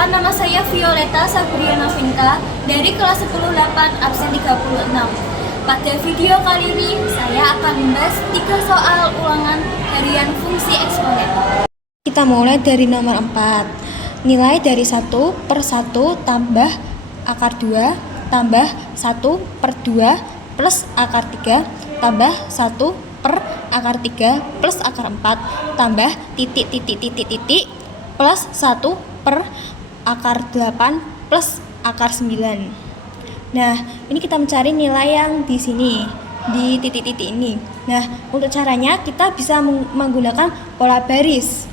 Perkenalkan, nama saya Violeta Sabriana Vinta dari kelas 108 absen 36. Pada video kali ini, saya akan membahas 3 soal ulangan harian fungsi eksponen. Kita mulai dari nomor 4. Nilai dari 1 per 1 tambah akar 2 tambah 1 per 2 plus akar 3 tambah 1 per akar 3 plus akar 4 tambah titik plus 1 per akar 8 plus akar 9. Nah, ini kita mencari nilai yang di sini, di titik-titik ini. Nah, untuk caranya kita bisa menggunakan pola baris.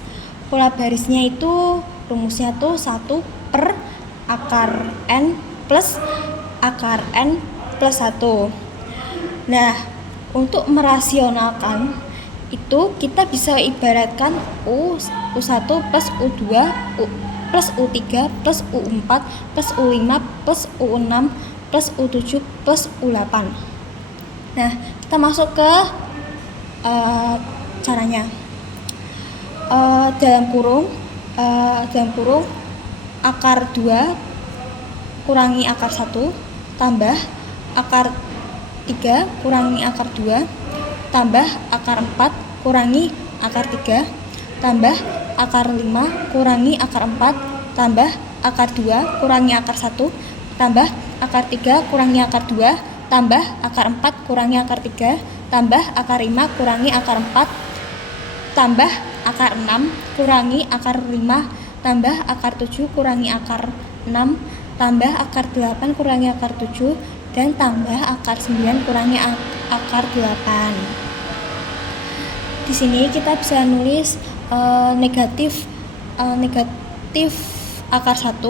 Pola barisnya itu rumusnya tuh 1 per akar n plus akar n plus 1. Nah, untuk merasionalkan itu kita bisa ibaratkan U1 plus U2 plus U3 plus U4 plus U5 plus U6 plus U7 plus U8. Nah, kita masuk ke caranya. Dalam kurung akar 2 kurangi akar 1 tambah akar 3 kurangi akar 2 tambah akar 4 kurangi akar 3 tambah akar 5 kurangi akar 4 tambah akar 2 kurangi akar 1 tambah akar 3 kurangi akar 2 tambah akar 4 kurangi akar 3 tambah akar 5 kurangi akar 4 tambah akar 6 kurangi akar 5 tambah akar 7 kurangi akar 6 tambah akar 8 kurangi akar 7 dan tambah akar 9 kurangi akar 8. Di sini kita bisa nulis negatif akar 1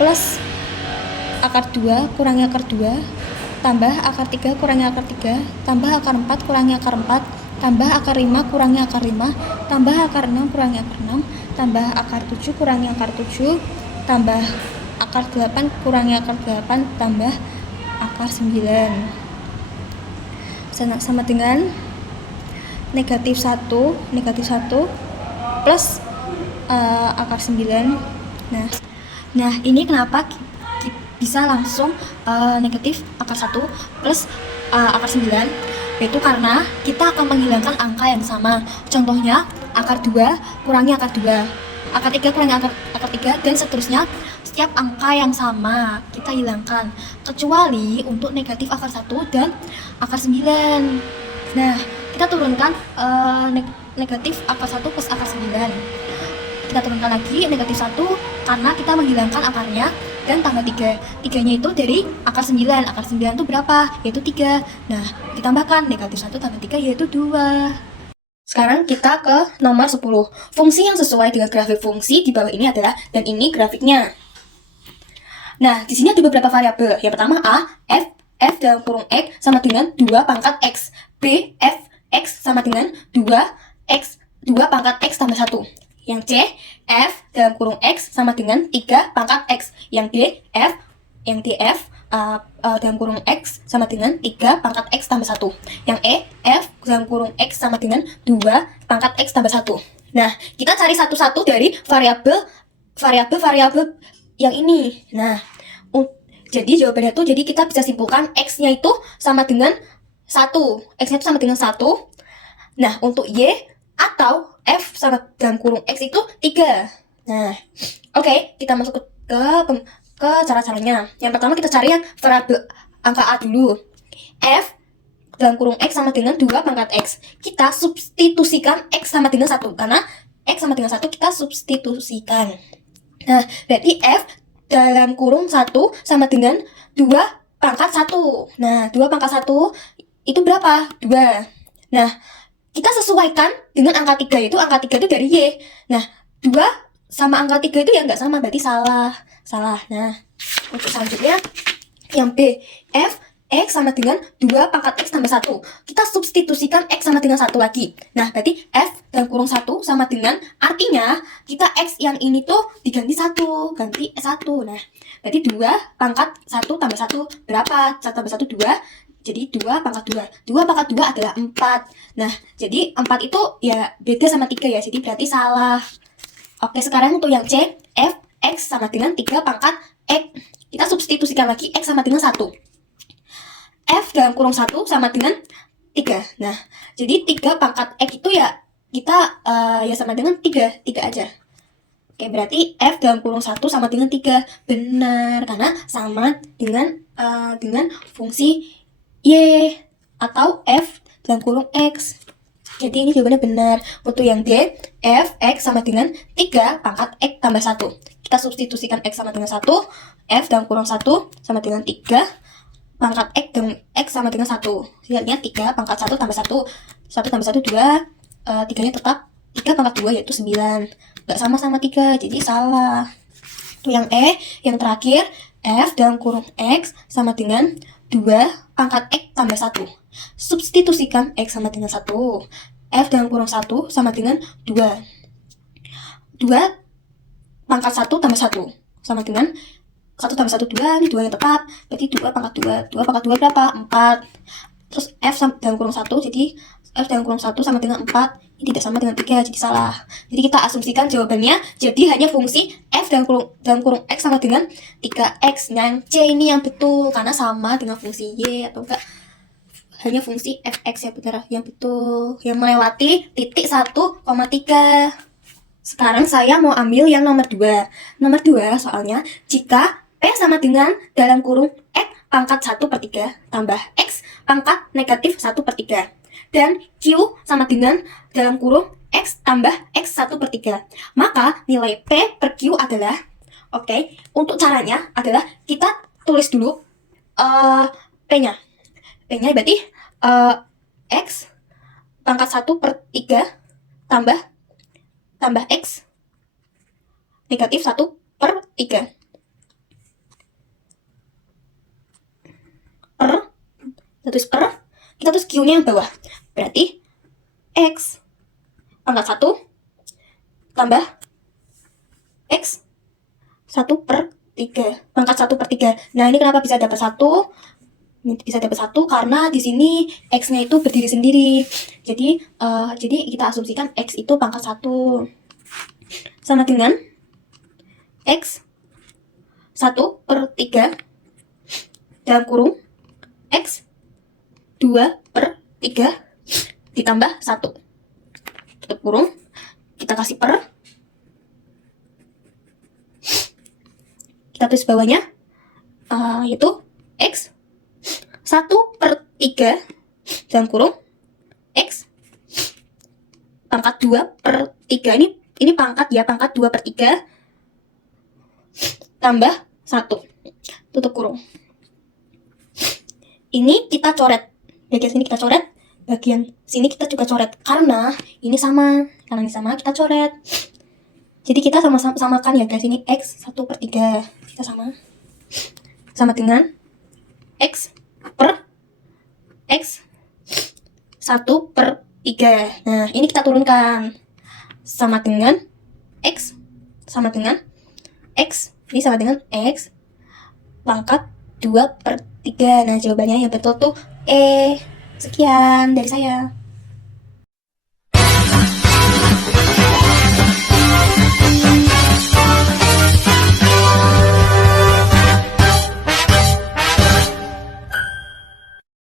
plus akar 2 kurangi akar 2 tambah akar 3 kurangi akar 3 tambah akar 4 kurangi akar 4 tambah akar 5 kurangi akar 5 tambah akar 6 kurangi akar 6 tambah akar 7 kurangi akar 7 tambah akar 8 kurangi akar 8 tambah akar 9 sama dengan negatif 1 plus akar 9. Nah, ini kenapa bisa langsung negatif akar 1 plus akar 9, yaitu karena kita akan menghilangkan angka yang sama. Contohnya akar 2 kurangi akar 2, akar 3 kurangi akar 3, dan seterusnya. Setiap angka yang sama kita hilangkan, kecuali untuk negatif akar 1 dan akar 9. Nah, kita turunkan negatif akar 1 plus akar 9. Kita turunkan lagi negatif 1 karena kita menghilangkan akarnya, dan tambah 3. 3-nya itu dari akar 9. Akar 9 itu berapa? Yaitu 3. Nah, ditambahkan negatif 1 tambah 3 yaitu 2. Sekarang kita ke nomor 10. Fungsi yang sesuai dengan grafik fungsi di bawah ini adalah, dan ini grafiknya. Nah, di sini ada beberapa variabel. Yang pertama A, f dalam kurung x sama dengan 2 pangkat x. B, f x sama dengan 2x, 2 pangkat x tambah 1. Yang C, f dalam kurung x sama dengan 3 pangkat x. Yang D, f dalam kurung x sama dengan 3 pangkat x tambah 1. Yang E, f dalam kurung x sama dengan 2 pangkat x tambah 1. Nah, kita cari satu-satu dari variabel yang ini. Nah, jadi jawabannya tuh, jadi kita bisa simpulkan x-nya itu sama dengan 1. X-nya itu sama dengan 1. Nah, untuk Y atau F sama dalam kurung X itu 3. Nah, oke, kita masuk ke cara-caranya. Yang pertama kita cari yang variabel angka A dulu. F dalam kurung X sama dengan 2 pangkat X. Kita substitusikan X sama dengan 1. Karena X sama dengan 1 kita substitusikan. Nah, berarti F dalam kurung 1 sama dengan 2 pangkat 1. Nah, 2 pangkat 1 itu berapa? 2. Nah, kita sesuaikan dengan angka 3 itu. Angka 3 itu dari Y. Nah, 2 sama angka 3 itu ya nggak sama, berarti salah. Nah, untuk selanjutnya yang B, F X sama dengan 2 pangkat X tambah 1. Kita substitusikan X sama dengan 1 lagi. Nah, berarti F dalam kurung 1 sama dengan, artinya kita X yang ini tuh diganti 1. Ganti 1. Nah, berarti 2 pangkat 1 tambah 1 berapa? 1 tambah 1, 2. Jadi 2 pangkat 2. 2 pangkat 2 adalah 4. Nah, jadi 4 itu ya beda sama 3 ya. Jadi berarti salah. Oke, sekarang untuk yang C, F X sama dengan 3 pangkat X. Kita substitusikan lagi X sama dengan 1. F dalam kurung 1 sama dengan 3. Nah, jadi 3 pangkat X itu ya kita ya sama dengan 3 aja. Oke, berarti F dalam kurung 1 sama dengan 3. Benar, karena sama dengan fungsi Y atau F dalam kurung X. Jadi ini jawabannya benar. Untuk yang D, F X sama dengan 3 pangkat X tambah 1. Kita substitusikan X sama dengan 1, F dalam kurung 1 sama dengan 3 pangkat X dengan X sama dengan 1. Lihatnya 3 pangkat 1 tambah 1. 1 tambah 1, 2. 3-nya tetap 3 pangkat 2 yaitu 9. Gak sama-sama 3, jadi salah. Itu yang E, yang terakhir, F dalam kurung X sama dengan 2 pangkat X tambah 1. Substitusikan X sama dengan 1. F dalam kurung 1 sama dengan 2. 2 pangkat 1 tambah 1 sama dengan 1 tambah 1, 2. Ini 2 yang tetap. Berarti 2 pangkat 2. 2 pangkat 2 berapa? 4. Terus F dalam kurung 1, jadi F dalam kurung 1 sama dengan 4. Ini tidak sama dengan 3, jadi salah. Jadi kita asumsikan jawabannya jadi hanya fungsi F dalam kurung X sama dengan 3X. Yang C ini yang betul, karena sama dengan fungsi Y atau enggak. Hanya fungsi fx ya benar, yang betul, yang melewati titik 1,3. Sekarang saya mau ambil yang nomor 2. Nomor 2 soalnya, jika P sama dengan dalam kurung X pangkat 1/3 tambah X pangkat negatif 1/3 dan Q sama dengan dalam kurung X tambah X 1/3, maka nilai P per Q adalah, untuk caranya adalah kita tulis dulu P-nya. P-nya berarti X pangkat 1/3 tambah X negatif 1/3 kita tulis Q-nya yang bawah. Berarti X pangkat 1 tambah X 1/3 pangkat 1/3. Nah, ini kenapa bisa dapat 1? Bisa dapat 1 karena di sini X-nya itu berdiri sendiri. Jadi kita asumsikan X itu pangkat 1 sama dengan X 1/3 dalam kurung X 2/3 ditambah 1. Tutup kurung. Kita kasih per. Kita tulis bawahnya. Yaitu X 1/3 dalam kurung X pangkat 2/3. Ini pangkat ya, pangkat 2/3 tambah 1. Tutup kurung. Ini kita coret. Bagian sini kita coret, bagian sini kita juga coret. Karena ini sama, kita coret. Jadi kita samakan ya guys, ini X 1/3. Kita sama dengan X per X 1/3. Nah, ini kita turunkan. Sama dengan X sama dengan X. Ini sama dengan X pangkat 2/3. Nah, jawabannya yang betul tuh E. Sekian dari saya.